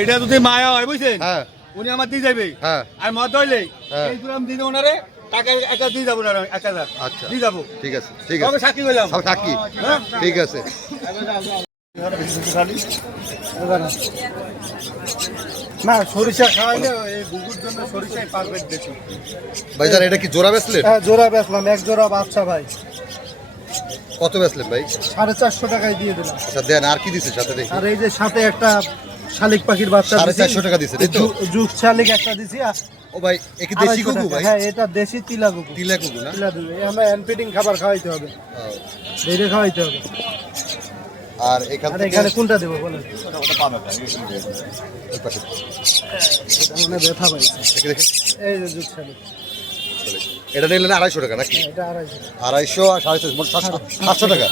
এটা যদি মায়া হয় বুঝছেন, হ্যাঁ উনি আমার দিয়ে যাবে। হ্যাঁ আর মত হইলে হ্যাঁ। এই দুরাম দিয়ে ওনারে টাকা একা দিয়ে যাবো না, 1000 আচ্ছা দিয়ে যাবো। ঠিক আছে ঠিক আছে, তবে সাক্ষী হইলাম। সব থাকি, হ্যাঁ ঠিক আছে। না সরিষা খাওয়াইলে এই গুগুর জন্য সরিষাই পারফেক্ট বেশি। ভাইজান এটা কি জোড়া বেচলেন? হ্যাঁ জোড়া বেচলাম, এক জোড়া বাচ্চা ভাই কত বেচলেন ভাই? 450 টাকায় দিয়ে দিলাম। আচ্ছা দেন, আর কি দিছে সাথে দেখি? আর এই যে সাথে একটা শালিক পাখির বাচ্চা 450 টাকা দিছে তাই তো? জুক শালিক একটা দিছি। ও ভাই এ কি দেশি 250 গুগু টাকা। ভাই? হ্যাঁ এটা দেশি তিলা গুগু। তিলা গুগু না? তিলা গুগু, আমরা হ্যান্ড খাবার খাওয়াইতে হবে, ধীরে খাওয়াইতে হবে। আর এখান আর থেকে এখানে কোনটা দেবো বলেন? ওটা পাবে ভাই, এই পাশে। এটা মানে ব্যথা পাইছে। দেখে দেখে এই যে জুক শালিক, চলে। এটা নিলেন 250 টাকা নাকি? হ্যাঁ, এটা 250। 250 আর 450 মোট 700 টাকা।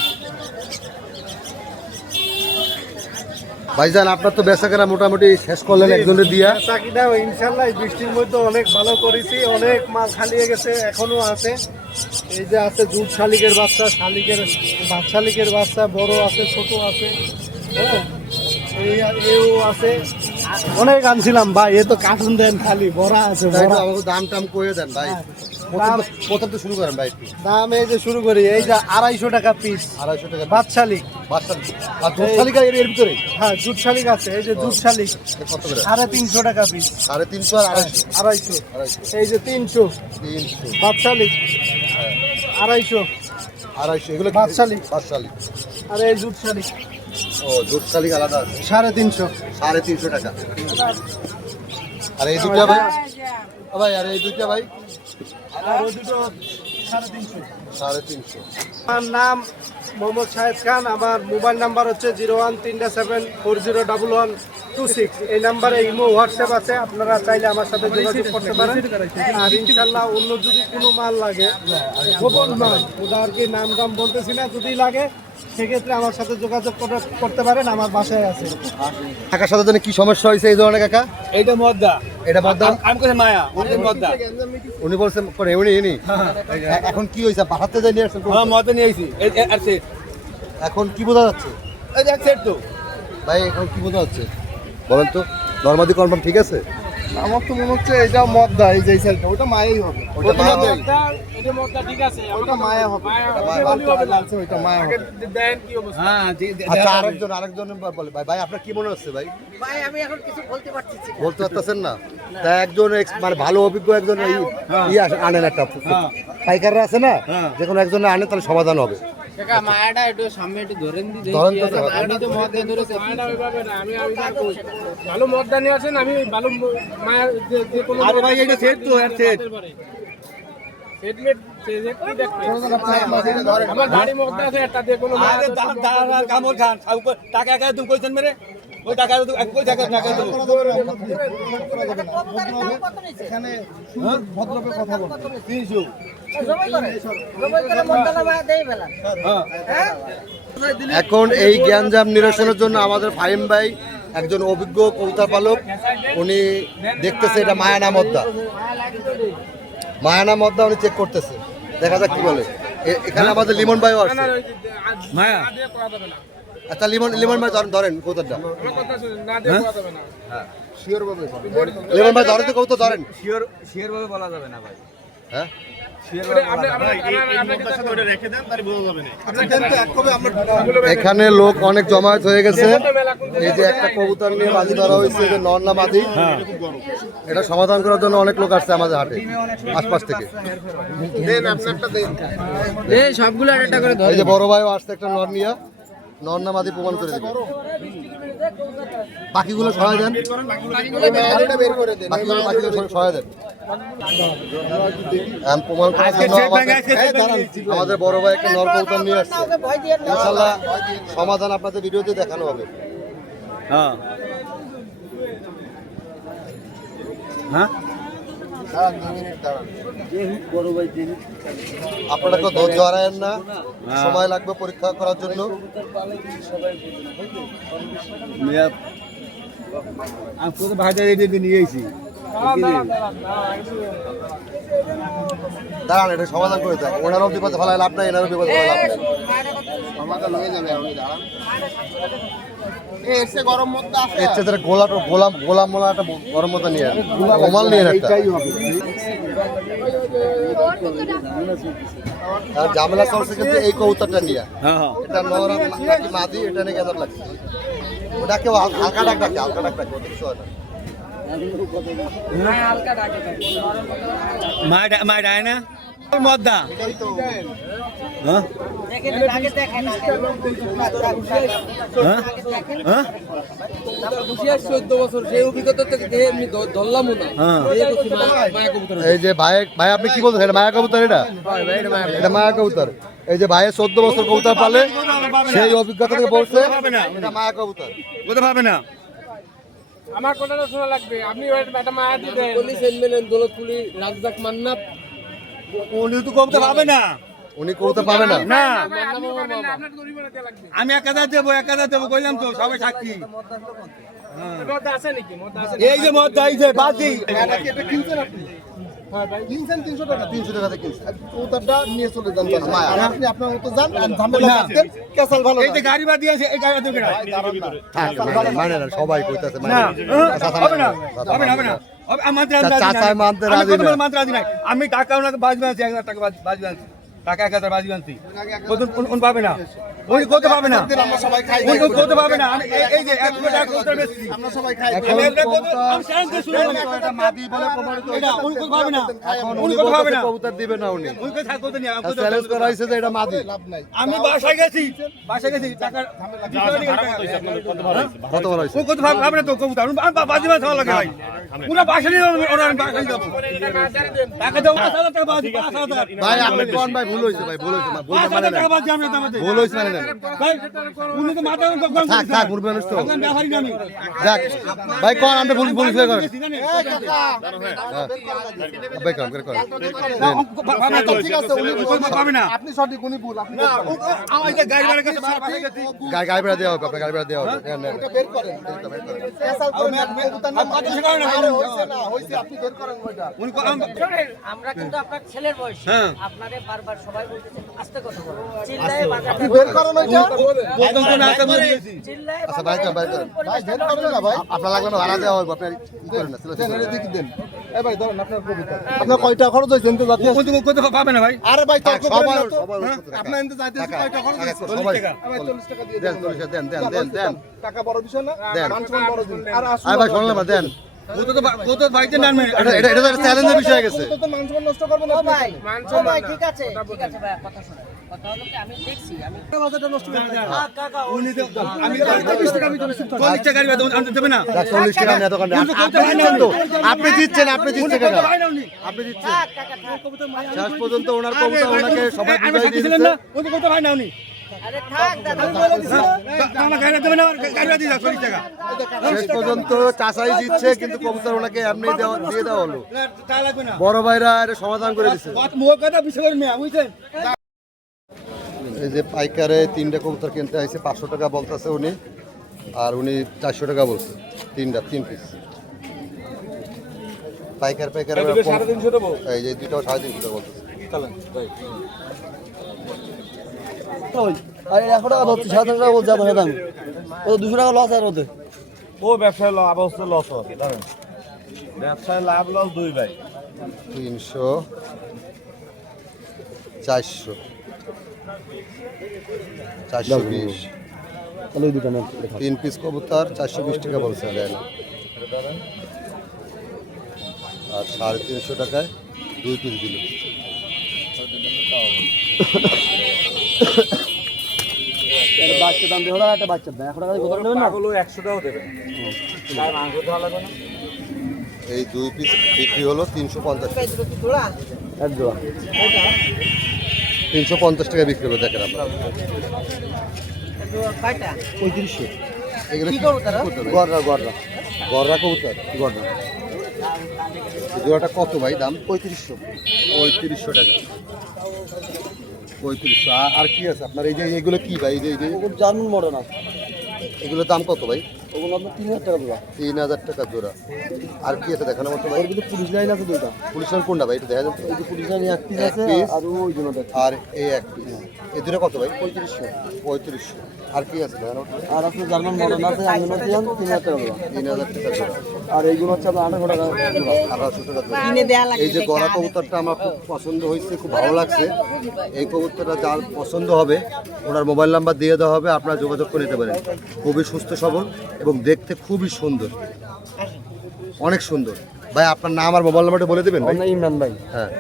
ভাইজান আপনার তো বেচাকেনা মোটামুটি শেষ করলেন একজনের দিয়া। চাকিটা ইনশাল্লাহ এই বৃষ্টির মধ্যে অনেক ভালো করেছি, অনেক মাল খালিয়ে গেছে, এখনো আছে। এই যে আছে দুধ শালিকের বাচ্চা, শালিকের বাচ্চা বড় আছে, ছোট আছে, হ্যাঁ এও আছে। অনেক আনছিলাম ভাই, এ তো কার্টুন দেন খালি ভরা আছে তাই তো, ভরা। আমাকে দাম টাম করে দেন ভাই। দাম- প্রথম তো শুরু করেন ভাই একটু। দাম এই যে শুরু করি, এই যে 250 টাকা পিস 250 টাকা বাচ্চালিক। বাচ্চা আর দুধ শালিকা এর ভিতরে হ্যাঁ দুধ শালিক আছে, এই যে দুধ শালিক কত করে? 350 টাকা পিস। 350 আর 250। 250, 250 এই যে 300 300 বাচ্চালিক, 250 250 এগুলো কি? বাদশালিক। বাদশালিক। আর এই দুধ শালিক ও দুধ শালিক আলাদা আছে 350। 350 টাকা। আর এই দুটো ভাই? ও ভাই আর এই দুটো ভাই? আর ওই দুটো 350। 350। আমার নাম মোহাম্মদ শাহেদ খান, আমার মোবাইল নাম্বার হচ্ছে 01374011126। এই নাম্বারে ইমো হোয়াটসঅ্যাপ আছে, আপনারা চাইলে আমার সাথে যোগাযোগ করতে পারেন। আর ইনশাল্লাহ অন্য যদি কোনো মাল লাগে, গোপন মাল, ওটা আর কি নাম দাম বলতেছি না, যদি লাগে সেক্ষেত্রে আমার সাথে যোগাযোগ করতে পারেন, আমার বাসায় আছে। কাকার সাথে জানি কি সমস্যা হয়েছে এই ধরনের কাকা? এইটা মদ্দা, এটা বদা আমি কোথায় মায়া, উনি মদ্দা। উনি বলছেন করে উনি এখন কি হয়েছে? পাঠাতে যাই নিয়ে আসছেন? হ্যাঁ মদ্দা নিয়ে আইছি। আর সে এখন কি বোঝা যাচ্ছে এই দেখ সেট তো। ভাই? এখন কি বোঝা যাচ্ছে বলেন তো? নরমাদি কনফার্ম ঠিক আছে? আমার তো মনে হচ্ছে এটা মদ্দা, এই যে সাইডটা ওটা মায়াই হবে। ওটা মায়া হবে। এটা মদ্দা ঠিক আছে, ওটা মায়া হবে। ওটা মায়া হবে। হ্যাঁ আচ্ছা আরেকজন বলে ভাই, ভাই আপনার কি মনে হচ্ছে ভাই? ভাই আমি এখন কিছু বলতে পারছি না। বলতে পারতেছেন না? তা একজন মানে ভালো অভিজ্ঞ একজন আনেন একটা পাইকাররা আছে না, যে কোনো একজন আনেন তাহলে সমাধান হবে। কাকা মায়াটা একটু সামনে একটু ধরেন দি দেখি। ধরেন তো আমি তো মদ দিয়ে ধরেছি। মায়াটা ওইভাবে না, আমি ভালো মদটা নিয়ে আসেন, আমি ভালো মায়ের যে কোনো আরে ভাই এটা সেট তো, আর সেট সেটমেট আমার গাড়ি মদটা আছে একটা, যে কোনো আরে দাঁড়ান কামর খান টাকা একা তুমি কইছেন মেরে ওই টাকা কই টাকা টাকা দেবো। এখানে ভদ্রভাবে কথা বলবো। 300। রবই করে মদটা মায়া দেই বেলা। হ্যাঁ এখন এই জ্ঞানজাম নিরসনের জন্য আমাদের ফাহিম ভাই একজন অভিজ্ঞ কবুতর পালক, উনি দেখতেছে এটা মায়ানা মদ্দা, মায়ানা মদ্দা উনি চেক করতেছে, দেখা যাক কি বলে। এখানে আমাদের লিমন ভাইও আসছে। মায়া দিয়ে করা যাবে না, আচ্ছা লিমন ভাই ধরেন কবুতরটা। আমার কথা শুনুন, না দিয়ে করা যাবে না। লিমন ভাই ধরেন তো কবুতর ধরেন। শিওর ভাবে বলা যাবে না ভাই। হ্যাঁ এখানে লোক অনেক জমায়েত হয়ে গেছে। এই যে একটা কবুতর নিয়ে বাজি ধরা হয়েছে, যে নর না মাদি, এটা সমাধান করার জন্য অনেক লোক আসছে আমাদের হাটে আশপাশ থেকে। এই সবগুলো একটা করে এই যে বড় ভাইও আসছে একটা নর নিয়ে, নর না মাদি প্রমাণ করে দেবে। বাকিগুলো সহায় দেন, বাকিগুলো সহায় দেন। প্রমাণ করার জন্য আমাদের বড় ভাই একটা নর কবুতর নিয়ে আসছে, ইনশাল্লাহ সমাধান আপনাদের ভিডিওতে দেখানো হবে। হ্যাঁ হ্যাঁ আপনারা কেউ ধৈর্য হারায়েন না, সময় লাগবে পরীক্ষা করার জন্য। আমি পুরো ভাইটা রেডি নিয়ে এসেছি। দাঁড়ান, এটা সমাধান করে দেয়। ওনারও বিপদে ফেলায় লাভ নাই, এনারও বিপদে ফেলায় লাভ নাই। সমাধান হয়ে যাবে, আমি দাঁড়ান। এর চেয়ে তারা গোলাম মোলা একটা গরম মতো নিয়ে গোমাল নিয়ে একটা আর ঝামেলা চলছে কিন্তু এই কবুতরটা নিয়ে এটা নরা নাকি মাদি এটা নিয়ে কেমন লাগছে ওটা কেউ হালকা ডাক ডাকে কিছু হয় না মা ডায় না মদ্দা হ্যাঁ দেখেন আগে দেখেন হ্যাঁ 14 বছর সেই অভিজ্ঞতা থেকে এমনি ধরলাম না এই যে ভাই আপনি কি বলছেন এটা মায়া কবুতর এটা মায়া কবুতর এই যে ভাইয়ের 14 বছর কবুতর পালে সেই অভিজ্ঞতা থেকে বলছে এটা মায়া কবুতর কোথাও পাবে না আমার কথাটা শোনা লাগবে আপনি একটা মায়া দিবেন পুলিশ এমএলএন দৌলতপুরি রাজদাক মান্নাত উনি তো কবুতর পাবে না উনি কবুতর পাবে না না আপনার গরিবের দেয়া লাগবে আমি 1000 দেবো কইলাম তো সবাই সাক্ষী মদ আছে নাকি মদ আছে এই যে মদ্দা এই যে বাজি এটা কিনছেন আপনি কিনছেন 300 টাকা 300 টাকাতে কিনছে কবুতরটা নিয়ে চলে যান মায়া। আর আপনি আপনার মতো যান আর ঝামেলা বাঁধতেন কেসাল ভালো এই যে গাড়ি বাদি আছে এই গাড়ি দেবে মানে না সবাই কইতাছে মানে না হবে না হবে না হবে না আমাদের চাচাই মানতে রাজি না। মানতে রাজি নাই আমি টাকা ওনাকে বাজবে আছি 1000 টাকা বাজবে আছি টাকা 1000 বাজবে আছি কোন পাবে না ওই কত পাবে না আমরা সবাই খাই ওই কত পাবে না আমি এই যে 1 টাকা কবুতর বেচছি আমরা সবাই খাই এখন আমি একটা কবুতর কবুতর- আমি শান্তি শুনে এটা মাদি বলে প্রমাণিত এটা উনি কত পাবে না এখন উনি উনি কত পাবে বলতেছে না কবুতর দিবে না উনি উনি কত কত নিয়ে আমি চ্যালেঞ্জ করা হয়েছে যে এটা মাদি লাভ নাই আমি বাসায় গেছি টাকা কত বড় হয়েছে ও কত ভাবে না তো কবুতর আমি বাজি মাছ খাওয়া লাগে ভাই পুরো বাসা নিয়ে ওরা আমি বাসায় যাবো টাকা দাও 5000 টাকা বাজি 5000 ভাই আপনি কোন ভাই ভুল হয়েছে ভাই ভুল হয়েছে ভুল 5000 মানে টাকা না বাজি আমি দাম ভুল হয়েছে মানে না ভাই উনি তো মাথা গরম থাক থাক মুরবি মানুষ তো এখন ব্যাপারই না আমি যাক ভাই কোন আপনি ভুল ভুল ফের করেন ভাই কাম করে করেন ঠিক আছে উনি পাবে না আপনি সঠিক উনি ভুল আপনি আমার যে গাড়ি ভাড়া কাছে বাসা গেছি গাড়ি ভাড়া দেওয়া হবে আপনার গাড়ি ভাড়া দেওয়া হবে এটা বের করেন কেসাল করে কবুতর না কত টাকা না আরে হইছে না হইছে আপনি বের করেন ওইটা উনি আমরা কিন্তু আপনার ছেলের বয়সী হ্যাঁ। আপনারে বারবার সবাই বলতেছে আস্তে কথা বলো চিল্লায় বাজার আপনি বের করেন ওইটা বলতাম তো না একটা বলে দিয়েছি চিল্লায় আচ্ছা ভাই ভাই ভাই বের করেন না ভাই আপনার লাগবে না ভাড়া দেওয়া হবে আপনি কি করেন না দেন এটা দেখি দেন এই ভাই ধরেন আপনার কবিতা আপনার কয়টা খরচ হইছে তো জাতি কত পাবে না ভাই আরে ভাই তর্ক করেন সবার না তো সবার আপনার এনতে যাইতে কয়টা খরচ হইছে সবাই ভাই 40 টাকা দিয়ে দেন 40 দেন দেন দেন দেন টাকা বড় বিষয় না দেন। মান সম্মান বড় জিনিস আর আসুন আরে ভাই শুনলাম না দেন কত ভাইতে নাম এটা তো একটা চ্যালেঞ্জের বিষয় হয়ে গেছে তো মান সম্মান নষ্ট করবেন ও আপনি ভাই ও ভাই ঠিক আছে ভাই কথা শুনুন কথা হলো কি আমি দেখছি আমি কাকা উনি তো আমি 40 টাকা আমি 40 টাকা গাড়ি ভাড়া দেবে না দেখ 40 টাকা নিয়ে দোকান কিন্তু কত ভাই না আপনি দিচ্ছেন আপনি দিচ্ছেন কত কাকা ভাই না উনি আপনি দিচ্ছেন কাকা থাক শেষ পর্যন্ত ওনার কবুতর ওনাকে সবাই আমি বুঝাই সাক্ষী দিয়ে ছিলেন দিচ্ছে না উনি কত ভাই না উনি আরে থাক দাদা আমার গাড়ি দেবে না গাড়ি ভাড়া দিয়ে দাও 40 টাকা শেষ পর্যন্ত চাচাই জিতছে কিন্তু কবুতর ওনাকে এমনি দিয়ে দেওয়া হলো তা লাগবে না বড় ভাইরা এটা সমাধান করে দিচ্ছে মোর কথা বিষয় করে মেয়া বুঝছেন এই যে পাইকারে 3টা কবুতর কিনতে আইছে 500 টাকা বলতেছে উনি আর উনি 400 টাকা বলছে 3 পিস পাইকার এই যে দুইটাও 350 টাকা বলতেছে আরে 100 টাকা ধরছি 700 টাকা বলছে আপনার দাম ও 200 টাকা লস আর ওতে ও ব্যবসায় লাভ অবস্থা লস হবে জানেন ব্যবসায় লাভ লস দুই ভাই 300 400 420 তাহলে ওই দুটো না 3 পিস কবুতর 420 টাকা বলছে দেন আর 350 টাকায় 2 পিস দিল একটা বাচ্চা দাম 1.5 টাকা একটা বাচ্চার দাম 100 টাকা দিয়ে কত নেবেন না পাগল 100 টাকাও দেবেন তার মাংস দেওয়া লাগবে না এই 2 পিস বিক্রি হলো 350 টাকা এক জোড়া 350 টাকা বিক্রি হলো দেখেন আপনারা কয়টা 3500 এগুলো কি কবুতর? গড়রা গড়রা গররা কবুতর গড়রা জোড়াটা কত ভাই দাম 3500 3500 টাকা 3500 আর কি আছে আপনার এই যে এগুলো কি ভাই এই যে জার্মান মডার্ন আছে এগুলোর দাম কত ভাই ওগুলো আপনার 3000 টাকা জোড়া। 3000 টাকা জোড়া। আর কি আছে দেখানো মতো ভাই? ওর কিন্তু পুলিশ লাইন আছে দুইটা। পুলিশ লাইন কোনটা ভাই একটু দেখা যাচ্ছে? এই যে পুলিশ লাইন এক পিস এক আছে piece। আর ওই জন্য দেখ। আর এই এক পিস, এই দুটো কত ভাই? 3500। 3500। আর কি আছে দেখানো মতো? আর আছে জার্মান মডেল আছে আঙ্গুলটিয়ান 3000 টাকা জোড়া। 3000 টাকা জোড়া। আর এইগুলো হচ্ছে আপনার 1800 টাকা জোড়া। 1800 টাকা জোড়া। কিনে দেয়া লাগে এই যে গলা কবুতরটা আমার খুব পছন্দ হয়েছে, খুব ভালো লাগছে। এই কবুতরটা যার পছন্দ হবে ওনার মোবাইল নাম্বার দিয়ে দেওয়া হবে, আপনারা যোগাযোগ করে নিতে পারেন। খুবই সুস্থ সবল এবং দেখতে খুবই সুন্দর, অনেক সুন্দর। ভাই আপনার নাম আর মোবাইল নাম্বারটা বলে দেবেন ভাই? আমার নাম ইমরান ভাই। হ্যাঁ,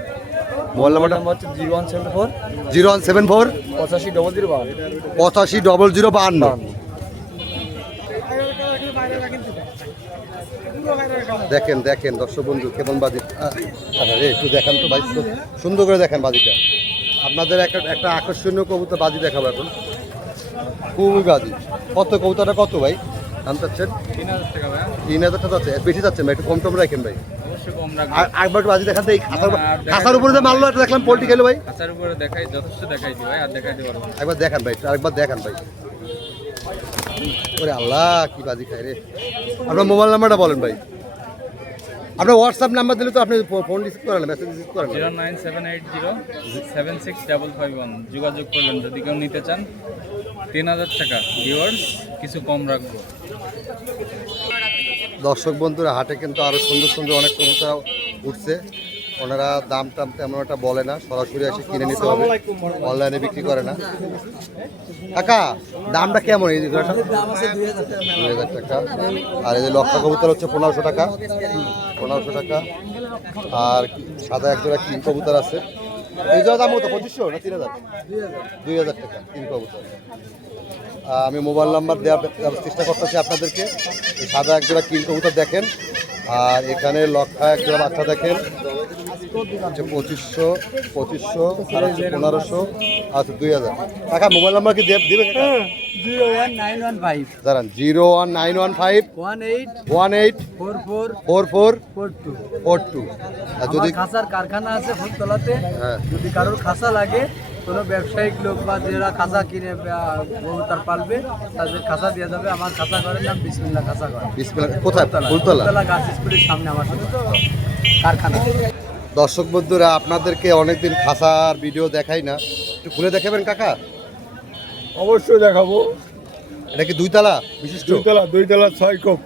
মোবাইল নাম্বারটা নাম্বার হচ্ছে 0174 0174 850052। 850052। দেখেন দেখেন দর্শক বন্ধু কেমন বাজি। আরে একটু দেখান তো ভাই, সুন্দর করে দেখেন বাজিটা। আপনাদের একটা আকর্ষণীয় কবুতর বাজি দেখাবো এখন, খুবই বাজি। কত কবুতরটা কত ভাই দাম চাচ্ছেন? 3000 টাকা ভাই। 3000 টাকা আছে, বেশি যাচ্ছেন ভাই, একটু কম টম রাখেন ভাই। অবশ্যই কম রাখবো। আর একবার একটু বাজি দেখাতে, এই খাসার উপরে যে মারলো একটা দেখলাম পোল্ট্রি খেলো ভাই, আচার উপরে দেখাই, যথেষ্ট দেখাইছি ভাই, আর দেখাইতে পারবো না। একবার দেখান ভাই, আরেকবার দেখান ভাই। ওরে আল্লাহ কি বাজি খায় রে। আপনার মোবাইল নাম্বারটা বলেন ভাই। আপনার হোয়াটসঅ্যাপ নাম্বার দিলে তো আপনি ফোন রিসিভ করেন, মেসেজ রিসিভ করেন। 09780 76551 যোগাযোগ করবেন যদি কেউ নিতে চান। 3000 টাকা ভিউয়ার্স, কিছু কম রাখবো। দর্শক বন্ধুরা হাটে কিন্তু আরো সুন্দর সুন্দর অনেক কবুতর উঠছে, ওনারা দাম টাম তেমন একটা বলে না, সরাসরি এসে কিনে নিতে হবে, অনলাইনে বিক্রি করে না। কাকা দামটা কেমন এই জোড়াটা? 2000 টাকা। আর এই যে লক্ষা কবুতর হচ্ছে 1500 টাকা, 1500 টাকা। আর সাদা এক জোড়া কিং কবুতর আছে, এই জোড়া দাম কত? 2500 না 3000? 2000 টাকা কিং কবুতর। আমি মোবাইল নাম্বার দেওয়ার চেষ্টা করতেছি আপনাদেরকে। এই সাদা এক জোড়া কিং কবুতর দেখেন, আর এখানে লক্ষা এক জোড়া বাচ্চা দেখেন, হচ্ছে 2500, আর হচ্ছে 1500, আচ্ছা 2000 টাকা। মোবাইল নাম্বার কি দিবে? 01915 দাঁড়ান, 01915 18 44 42। আর যদি খাসার কারখানা আছে ফুলতলাতে, হ্যাঁ যদি কারোর খাসা লাগে, কোনো ব্যবসায়িক লোক বা যারা খাসা কিনে কবুতর পালবে তাদের খাসা দেওয়া যাবে। আমার খাসা ঘরের নাম বিসমিল্লাহ খাসা ঘর, বিসমিল্লাহ। কোথায়? ফুলতলা গাছ স্কুলের সামনে আমার সাথে কারখানা। দর্শক বন্ধুরা আপনাদেরকে অনেকদিন খাসার ভিডিও দেখাই না, একটু খুলে দেখাবেন কাকা? অবশ্যই দেখাবো। এটা কি 2 তলা বিশিষ্ট? 2 তলা 6 কোপ।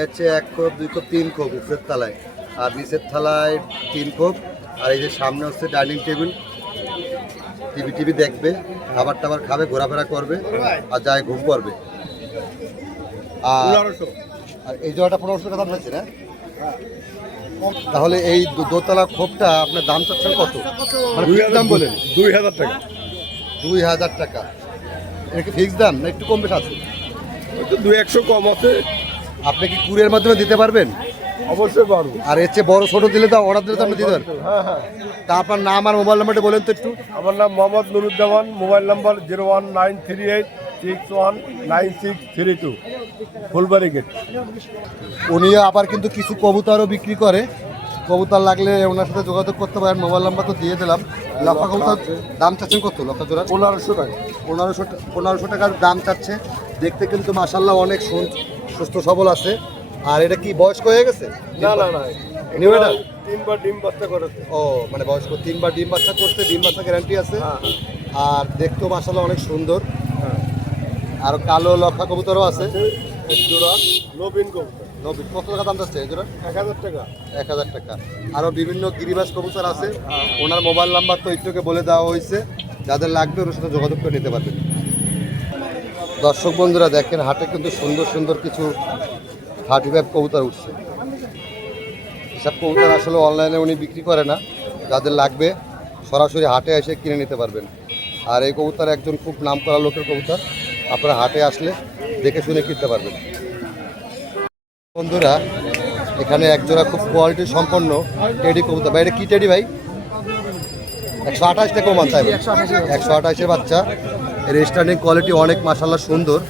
হচ্ছে 1 কোপ 2 কোপ 3 কোপ উপরের তলায়, আর নিচের তলায় 3 কোপ। আর এই যে সামনে হচ্ছে ডাইনিং টেবিল, টিভি দেখবে, খাবার টাবার খাবে, ঘোরাফেরা করবে, আর যায় ঘুম করবে। আর এই জায়গাটা 1500 টাকা দাম হয়েছে না? তাহলে এই দোতলা খোপটা আপনার দাম চাচ্ছেন কত? মানে ফিক্স দাম বলেন? 2000 টাকা। 2000 টাকা। এটা কি ফিক্স দাম না একটু কম বেশি আছে? হয়তো 200 কম আছে। আপনি কি কুরিয়ার মাধ্যমে দিতে পারবেন? অবশ্যই পারবো। আর এর চেয়ে বড় ছোট দিলে তো অর্ডার দিলে তো আপনি দিতে পারবেন। হ্যাঁ হ্যাঁ। তা আপনার নাম আর মোবাইল নাম্বারটা বলেন তো একটু। আমার নাম Mohammad Nuruzzaman, mobile number 01938619632, Phulbari gate. উনিও আবার কিন্তু কিছু কবুতরও বিক্রি করে, কবুতর লাগলে ওনার সাথে যোগাযোগ করতে পারেন। মোবাইল নাম্বার তো দিয়ে দিলাম। লক্ষা কবুতর দাম চাচ্ছেন কত? লক্ষা জোড়া 1500 টাকা। 1500 টাকার দাম চাচ্ছে। দেখতে কিন্তু মাশাআল্লাহ অনেক সুস্থ সবল আছে। আর এটা কি বয়স্ক হয়ে গেছে? না না না, নিউ এটা 3বার ডিম বাচ্চা করেছে। ও মানে বয়স্ক 3বার ডিম বাচ্চা করছে, ডিম বাচ্চা গ্যারান্টি আছে। আর দেখতেও মাশাআল্লাহ অনেক সুন্দর। আর কালো লক্ষা কবুতরও আছে এক জোড়া। নবীন কবুতর। নবীন কত টাকা দাম যাচ্ছে এই জোড়া? 1000 টাকা। 1000 টাকা। আরও বিভিন্ন গিরিবাস কবুতর আছে, ওনার মোবাইল নাম্বার তো একটুকে বলে দেওয়া হয়েছে, যাদের লাগবে ওর সাথে যোগাযোগ করে নিতে পারবেন। দর্শক বন্ধুরা দেখেন হাটে কিন্তু সুন্দর সুন্দর কিছু 35 কবুতর উঠছে। এসব কবুতর আসলে অনলাইনে উনি বিক্রি করে না, যাদের লাগবে সরাসরি হাটে এসে কিনে নিতে পারবেন। আর এই কবুতর একজন খুব নাম করা লোকের কবুতর, আপনারা হাটে আসলে দেখে শুনে কিনতে পারবেন। বন্ধুরা এখানে একজোড়া খুব কোয়ালিটি সম্পন্ন টেডি কবুতর। ভাই এটা কি টেডি ভাই? 128 টাকা মান তাই? 128-এর বাচ্চা। এর স্ট্যান্ডিং কোয়ালিটি অনেক মাশাআল্লাহ সুন্দর।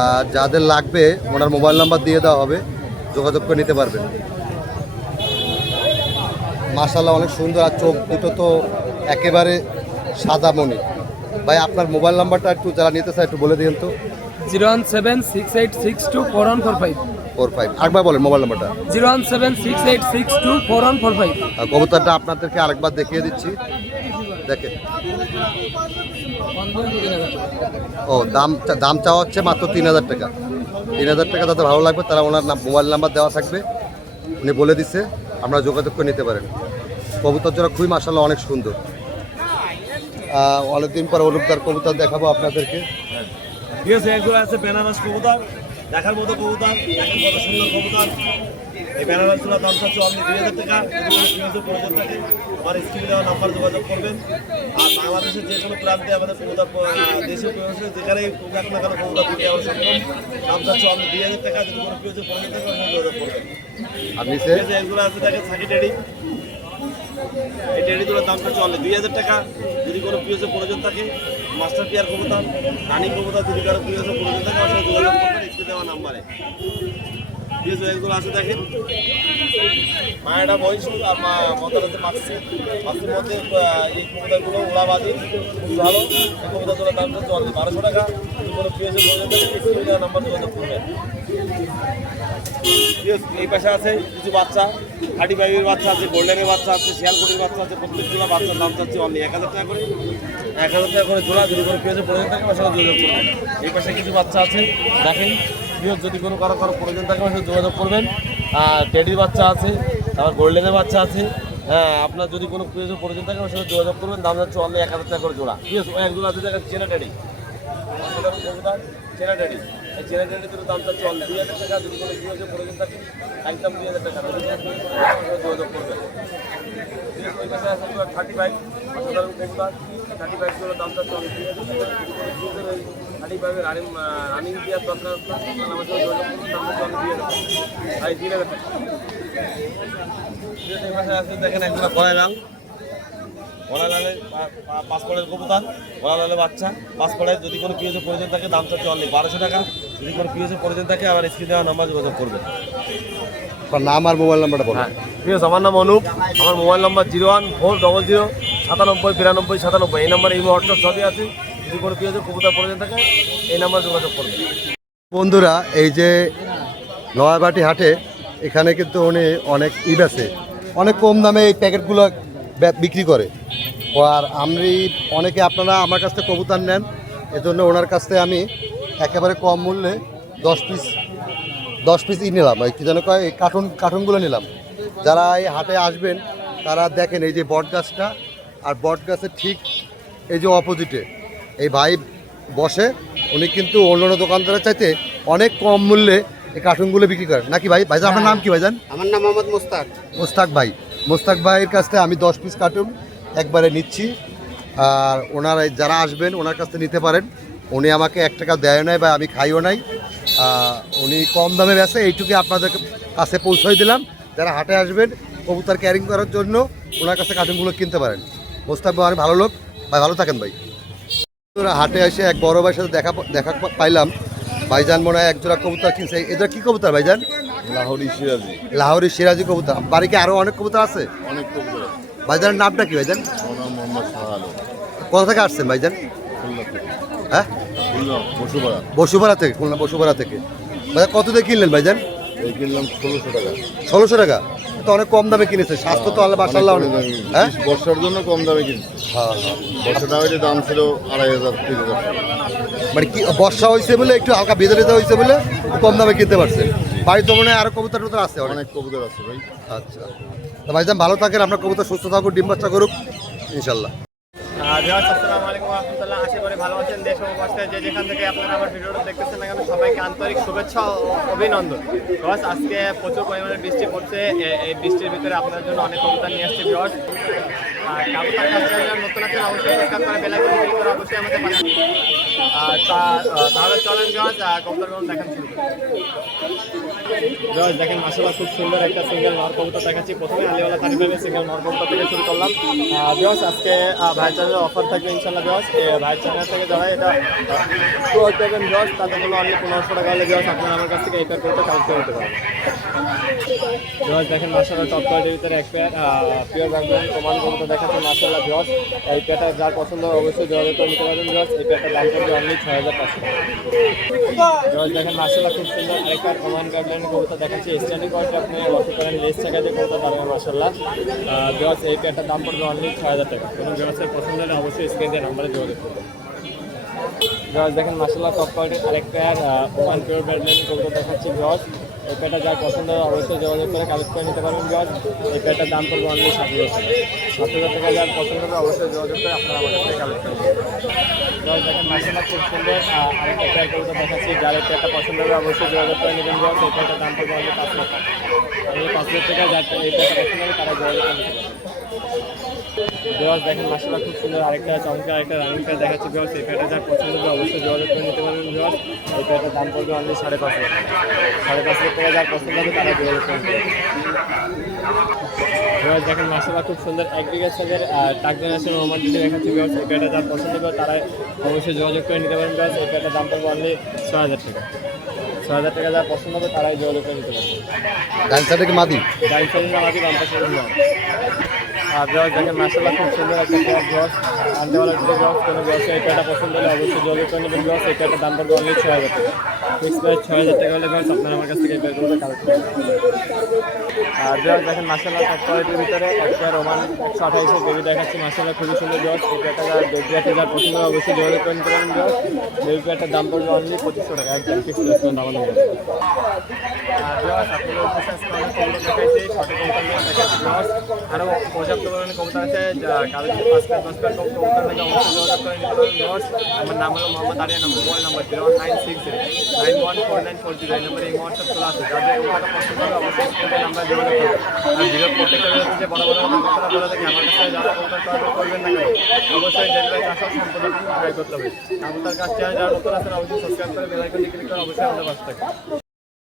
আর যাদের লাগবে ওনার মোবাইল নাম্বার দিয়ে দেওয়া হবে, যোগাযোগ করে নিতে পারবেন। মাশাআল্লাহ অনেক সুন্দর। আর চোখ দুটো তো একেবারে সাদা মণি। ভাই আপনার মোবাইল নাম্বারটা একটু যারা নিতে চায় একটু বলে দিন তো। 01768624145 45 একবার বলেন মোবাইল নাম্বারটা। 01768624145 আর কবুতরটা আপনাদেরকে আরেকবার দেখিয়ে দিচ্ছি, দেখেন। ও দাম চাওয়া হচ্ছে মাত্র 3000 টাকা। 3000 টাকা যাতে ভালো লাগবে তারা ওনার মোবাইল নাম্বার দেওয়া থাকবে, উনি বলে দিচ্ছে, আপনারা যোগাযোগ করে নিতে পারেন। কবুতর জোড়া খুবই মাশাআল্লাহ অনেক সুন্দর। অনেকদিন পর অনুপদার কবুতর দেখাবো আপনাদেরকে। ঠিক আছে, একজোড়া আছে বেনারস কবুতর, দেখার মতো কবুতর, দেখেন কত সুন্দর কবুতর। এই বেনারসগুলোর দাম চাচ্ছে অনলি 2000 টাকা। যদি কোনো প্রয়োজন থাকে আমার স্ক্রিনে দেওয়া নাম্বার যোগাযোগ করবেন। আর বাংলাদেশের যে কোনো প্রান্তে আমাদের কবুতর, দেশের প্রয়োজন যেখানেই থাক না কেন কবুতর দিতে আমার সম্ভব। দাম চাচ্ছে অনলি 2000 টাকা। যদি কোনো প্রয়োজন প্রয়োজন থাকে আমার যোগাযোগ করবেন। আর ঠিক নিচে আছে, একজোড়া আছে দেখেন সাকি টেডি। এই টেডিগুলোর দাম চাচ্ছে অনলি 2000 টাকা। যদি কোনো পিওসের প্রয়োজন থাকে, মাস্টার পিয়ার কবুতর, রানিং কবুতর, যদি কারো পিওসের প্রয়োজন থাকে আমার সাথে যোগাযোগ করবেন স্ক্রিনে দেওয়া নাম্বারে। পিওস একগুলো আছে দেখেন, মায়েরা বয়স আর মতো হচ্ছে মাছের মধ্যে এই কবুতরগুলো ওড়াবাজি খুব ভালো। এই কবুতরগুলোর দাম চাচ্ছে অনলি 1200 টাকা। যদি কোনো পিওসের প্রয়োজন থাকে স্ক্রিনে দেওয়া নাম্বার যোগাযোগ করবেন। এই পাশে আছে কিছু বাচ্চা, 35 বাচ্চা আছে, গোল্ডেনের বাচ্চা আছে, শিয়ালকুটির বাচ্চা আছে। প্রত্যেকগুলো বাচ্চার দাম চাচ্ছে অনলি 1000 টাকা করে। 1000 টাকা করে জোড়া। যদি কোনো পেঁয়াজের প্রয়োজন থাকে আমার সাথে যোগাযোগ করবেন। এই পাশে কিছু বাচ্চা আছে দেখেন, পেঁয়াজ যদি কোনো কারো প্রয়োজন থাকে আমার সাথে যোগাযোগ করবেন। আর টেডির বাচ্চা আছে, তারপর গোল্ডেনের বাচ্চা আছে। হ্যাঁ, আপনার যদি কোনো পেঁয়াজের প্রয়োজন থাকে আমার সাথে যোগাযোগ করবেন। দাম যাচ্ছে অনলি 1000 টাকা করে জোড়া। ঠিক আছে, একগুলো আছে দেখেন চেনা টেডি, চেনা টেডি। এই চেনা টেডির দাম চাচ্ছে অনলি 2000 টাকা। যদি কোনো পেঁয়াজের প্রয়োজন থাকে একদম 2000 টাকা। যোগাযোগ করবেন। ওই পাশে আছে 35 অসাধারণ কবুতর, 35 গুলোর দাম চাচ্ছে অনেক। 35 রানিং দেওয়ার দরকার আমার সাথে যোগাযোগ করুন। দাম চাচ্ছে অনেক 2000 টাকা। এই পাশে আছে দেখেন একগুলো গলায় লাল, গলায় লালের পাসপোর্টের কবুতর, গলায় লালের বাচ্চা, পাসপোর্টের। যদি কোনো পিওসের প্রয়োজন থাকে দাম চাচ্ছে অনলি 1200 টাকা। যদি কোনো পিওসের প্রয়োজন থাকে আবার স্ক্রিনে দেওয়া নাম্বার যোগাযোগ করবে। আপনার নাম আর মোবাইল নাম্বারটা বলুন। ঠিক আছে, আমার নাম অনুপ, আমার মোবাইল নাম্বার 01400 97 92 97। এই নাম্বারে এই হোয়াটসঅ্যাপ সবই আছে। যদি কোনো পেঁয়াজের কবুতর প্রয়োজন থাকে এই নাম্বার যোগাযোগ করবে। বন্ধুরা, এই যে নয়াবাটি হাটে এখানে কিন্তু উনি অনেক ঈদ আছে, অনেক কম দামে এই প্যাকেটগুলো বিক্রি করে। আর আমি অনেকে আপনারা আমার কাছ থেকে কবুতর নেন, এজন্য ওনার কাছ থেকে আমি একেবারে কম মূল্যে 10 পিস নিলাম। কী যেন কয়, এই কার্টুনগুলো নিলাম। যারা এই হাটে আসবেন তারা দেখেন এই যে বট গাছটা, আর বট গাছের ঠিক এই যে অপোজিটে এই ভাই বসে, উনি কিন্তু অন্য দোকানদারের চাইতে অনেক কম মূল্যে এই কার্টুনগুলো বিক্রি করেন নাকি ভাই? ভাইজান আপনার নাম কি ভাইজান? আমার নাম মোহাম্মদ মোস্তাক ভাই। মোস্তাক ভাইয়ের কাছ থেকে আমি 10 পিস কার্টুন একবারে নিচ্ছি। আর ওনারা যারা আসবেন ওনার কাছ থেকে নিতে পারেন। উনি আমাকে 1 টাকা দেয় নাই বা আমি খাইও নাই, উনি কম দামে বেচে। এইটুকু আপনাদের কাছে পৌঁছাই দিলাম। যারা হাটে আসবেন কবুতর ক্যারিং করার জন্য ওনার কাছে কার্টুনগুলো কিনতে পারেন। মোস্তাক ভাই অনেক ভালো লোক ভাই, ভালো থাকেন ভাই। হাটে এসে এক বড় ভাইয়ের সাথে দেখা পাইলাম। ভাইজান মনে হয় একজোড়া কবুতর কিনছে। এটা কি কবুতর ভাইজান? লাহোরি সিরাজি কবুতর। বাড়িতে আরো অনেক কবুতর আছে? অনেক কবুতর। ভাইজানের নামটা কি ভাইজান? মোহাম্মদ শাহ আলম। কোথা থেকে আসছেন ভাইজান? হ্যাঁ, বসুপাড়া। বসুপাড়া থেকে, খুলনা বসুপাড়া থেকে। ভাইজান কত দিয়ে কিনলেন ভাইজান? এই কিনলাম 1600 টাকা। 1600 টাকা তো অনেক কম দামে কিনেছে। স্বাস্থ্য তো আল্লাহ মাশাআল্লাহ অনেক। হ্যাঁ, বর্ষার জন্য কম দামে কিনছি। হ্যাঁ, বর্ষাটা হইলে দাম ছিল 2500 3000 টাকা। মানে কি বর্ষা হয়েছে বলে একটু হালকা ভেজা ভেজা হয়েছে বলে কম দামে কিনতে পারছে। বাড়িতে মনে হয় আরো কবুতর টবুতর আছে অনেক। অনেক কবুতর আছে ভাই। আচ্ছা, তো ভাইজান ভালো থাকেন, আপনার কবুতর সুস্থ থাকুক, ডিম বাচ্চা করুক ইনশাল্লাহ। আসসালামু আলাইকুম ওয়া রাহমাতুল্লাহ। আশা করি ভালো আছেন। দেশ ও প্রবাসে যে যেখান থেকে আপনারা আমার ভিডিওটা দেখতেছেন না কেন সবাইকে আন্তরিক শুভেচ্ছা ও অভিনন্দন। বিকজ আজকে প্রচুর পরিমাণে বৃষ্টি পড়ছে। এই বৃষ্টির ভিতরে আপনার জন্য অনেক কবুতর নিয়ে আসছে বিকজ কবুতর কাছে নতুন আছেন অবশ্যই সাবস্ক্রাইব করে বেল আইকন ক্লিক করে অবশ্যই আমাদের পাশে। তাহলে চলেন বিকজ কবুতরগুলো দেখান শুরু করি। বিকজ দেখেন মাশাআল্লাহ খুব সুন্দর একটা সিঙ্গেল নর কবুতর দেখাচ্ছি। প্রথমে আলিওয়ালা 35 সিঙ্গেল নর কবুতর থেকে শুরু করলাম। বিকজ আজকে ভাই চ্যানেলে অফার থাকবে ইনশাল্লাহ। বিকজ ভাই চ্যানেল থেকে যারা এটা করবেন বিকজ তাদের জন্য অনলি 1500 টাকা হলে বিকজ আপনারা আমার কাছ থেকে এই প্যাক করতে কালেক্ট করতে পারবেন। বিকজ দেখেন মাশাআল্লাহ টপ কোয়ালিটির ভিতরে এক পেয়ার পিওর ব্যাকগ্রাউন্ড প্রমাণ কবুতর দেখাচ্ছি মাশাআল্লাহ ভিউয়ার্স, এই পেয়ারটা যার পছন্দ অবশ্যই যোগাযোগ করে নিতে পারবেন ভিউয়ার্স। এই পেয়ারটার দাম পড়বে অনলি 6500 টাকা। ভিউয়ার্স দেখেন মাশাআল্লাহ খুব সুন্দর আরেকটা ওমান গাইডলাইনের কবুতর দেখাচ্ছি। স্ট্যান্ডিং কোয়ালিটি আপনি লক্ষ্য করেন, লেস জায়গা দিয়ে কবুতর পারবেন মাশাআল্লাহ। ভিউয়ার্স এই পেয়ারটার দাম পড়বে অনলি 6000 টাকা। কোনো ভিউয়ার্সের পছন্দ হলে অবশ্যই স্ক্রিন দিয়ে নাম্বারে যোগাযোগ করবেন। ভিউয়ার্স দেখেন মাশাআল্লাহ টপ কোয়ালিটির আরেক পেয়ার ওমান পিওর গাইডলাইনের কবুতর দেখাচ্ছি ভিউয়ার্স। এই পেয়ারটা যার পছন্দ অবশ্যই যোগাযোগ করে কালেক্ট করে নিতে পারবেন ভিউয়ার্স। এই পেয়ারটার দাম পড়বে অনলি 7000 টাকা। 7000 টাকা যার পছন্দ হবে অবশ্যই যোগাযোগ করে আপনারা আমাদের থেকে কালেক্ট করে নেবেন। ভিউয়ার্স দেখেন মাশাআল্লাহ খুব সুন্দর আরেকটা পেয়ার কবুতর দেখাচ্ছি। যার এই পেয়ারটা পছন্দ হবে অবশ্যই যোগাযোগ করে নেবেন ভিউয়ার্স। এই পেয়ারটার দাম পড়বে অনলি 5000 টাকা। এই 5000 টাকা যার এই পেয়ারটা পছন্দ হবে তারা যোগাযোগ করে নিতে পারবেন। ভিউয়ার্স দেখেন মাশাআল্লাহ খুব সুন্দর আরেকটা চমৎকার আরেকটা রানিং পেয়ার দেখাচ্ছি ভিউয়ার্স। এই পেয়ারটা যার পছন্দ হবে অবশ্যই যোগাযোগ করে নিতে পারবেন ভিউয়ার্স। এই পেয়ারটার দাম পড়বে অনলি 5500 টাকা। 5500 টাকা যার পছন্দ হবে তারা যোগাযোগ করে নিতে পারবেন। ভিউয়ার্স দেখেন মাশাআল্লাহ খুব সুন্দর এক বিঘা সাইজের টাক জেনারেশন ওমান ডিটি দেখাচ্ছি ভিউয়ার্স। এই পেয়ারটা যার পছন্দ হবে তারা অবশ্যই যোগাযোগ করে নিতে পারবেন ভিউয়ার্স। এই পেয়ারটার দাম পড়বে অনলি 6000 টাকা। 6000 টাকা যার পছন্দ হবে তারাই যোগাযোগ করে নিতে পারবেন। ডান সাইডে কি মাদি? ডাইন সাইডে আমাদের বাম পাশে ভিউয়ার্স দেখেন মাশাআল্লাহ খুব সুন্দর একটা পেয়ার ভিউয়ার্স। আন্ডারওয়ালা ভিডিও ভিউয়ার্স কোনো ভিউয়ার্স এই পেয়ারটা পছন্দ হলে অবশ্যই যোগাযোগ করে নেবেন ভিউয়ার্স। এই পেয়ারটার দাম পড়বে অনলি 6000 টাকা। ফিক্স প্রাইস 6000 টাকা হলে ভিউয়ার্স আপনারা আমার কাছ থেকে এই পেয়ারগুলো কালেক্ট করবেন। ভিউয়ার্স দেখেন মাশাআল্লাহ টপ কোয়ালিটির ভিতরে একটা রোমান 128 বেবি দেখাচ্ছি মাশাআল্লাহ খুবই সুন্দর ভিউয়ার্স। এই পেয়ারটা যার পছন্দ হবে অবশ্যই যোগাযোগ করে নিতে পারেন ভিউয়ার্স। এই পেয়ারটার দাম পড়বে অনলি 2500 টাকা একদম ফিক্স প্রাইস কোনো দাম নেই। ভিউয়ার্স আপনাদের বিশেষ করে কবুতর দেখাইছি, ছোটো কবুতর দেখাচ্ছি ভিউয়ার্স। আরও পর্যাপ্ত পরিমাণে কবুতর আছে, কারো যদি 5 পেয়ার 10 পেয়ার কবুতর লাগে অবশ্যই যোগাযোগ করে নিতে পারেন ভিউয়ার্স। আমার নাম হলো মোহাম্মদ আরিয়ান, মোবাইল নাম্বার 096091440। এই নম্বরে এই হোয়াটসঅ্যাপ খোলা আছে। যাদের কবুতর পছন্দ হবে অবশ্যই স্ক্রিনে নাম্বার যোগাযোগ করবেন। আর ভিডিও প্রত্যেকটা ভিডিওতে যে বড় বড় কবুতর বলে থাকে আমার কাছে যারা কবুতর ক্রয় করবেন না কেন অবশ্যই ডেলিভারি আসা সম্পূর্ণ ট্রাই করতে হবে। কবুতর কাছে যারা নতুন আছেন অবশ্যই সাবস্ক্রাইব করে বেল আইকনে ক্লিক করে অবশ্যই আমাদের পাশে থাকবেন।